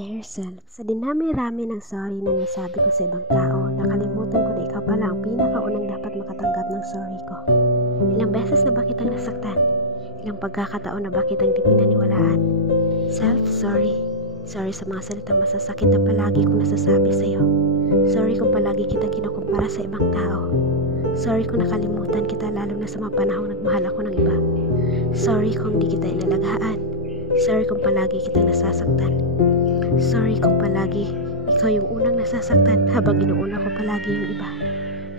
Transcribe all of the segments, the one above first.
Dear self, sa dinami-rami ng sorry na nasabi ko sa ibang tao, nakalimutan ko na ikaw pala ang pinakaunang dapat makatanggap ng sorry ko. Ilang beses na ba kitang nasaktan? Ilang pagkakataon na ba kitang di pinaniwalaan? Self, sorry. Sorry sa mga salitang masasakit na palagi kong nasasabi sa'yo. Sorry kung palagi kitang kinukumpara sa ibang tao. Sorry kung nakalimutan kita lalo na sa mga panahong nagmahal ako ng iba. Sorry kung di kita inalagaan. Sorry kung palagi kitang nasasaktan. Sorry kung palagi ikaw yung unang nasasaktan habang inuuna ko palagi yung iba.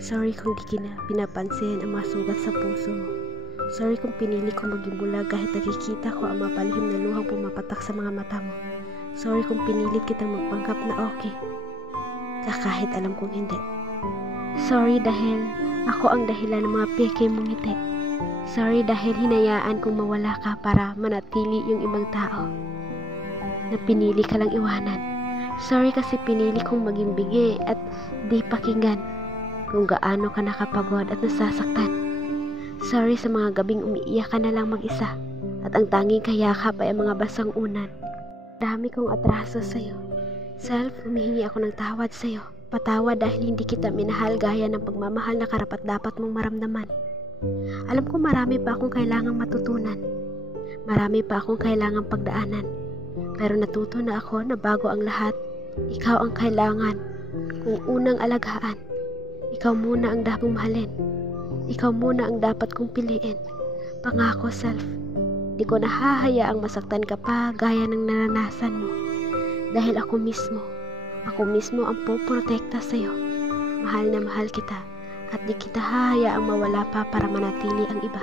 Sorry kung di pinapansin ang mga sugat sa puso mo. Sorry kung pinili kong maging bulag kahit nakikita ko ang mapalihim na luhang pumapatak sa mga mata mo. Sorry kung pinilit kitang magpanggap na okay kahit alam kong hindi. Sorry dahil ako ang dahilan ng mga peke mong ngiti. Sorry dahil hinayaan kong mawala ka para manatili yung ibang tao na pinili ka lang iwanan. Sorry kasi pinili kong maging bigi at di pakinggan kung gaano ka nakapagod at nasasaktan. Sorry sa mga gabing umiiyak ka na lang mag-isa at ang tanging kayakap ay ang mga basang unan. Dami kong atraso sa'yo. Self, humihingi ako ng tawad sa'yo. Patawad dahil hindi kita minahal gaya ng pagmamahal na karapat-dapat mong maramdaman. Alam ko marami pa akong kailangang matutunan. Marami pa akong kailangang pagdaanan. Pero natuto na ako na bago ang lahat, ikaw ang kailangan kung unang alagaan. Ikaw muna ang dapat mahalin. Ikaw muna ang dapat kong piliin. Pangako, self, di ko nahahayaang masaktan ka pa gaya ng naranasan mo. Dahil ako mismo ang poprotekta sa'yo. Mahal na mahal kita at di kita hahayaang mawala pa para manatili ang iba.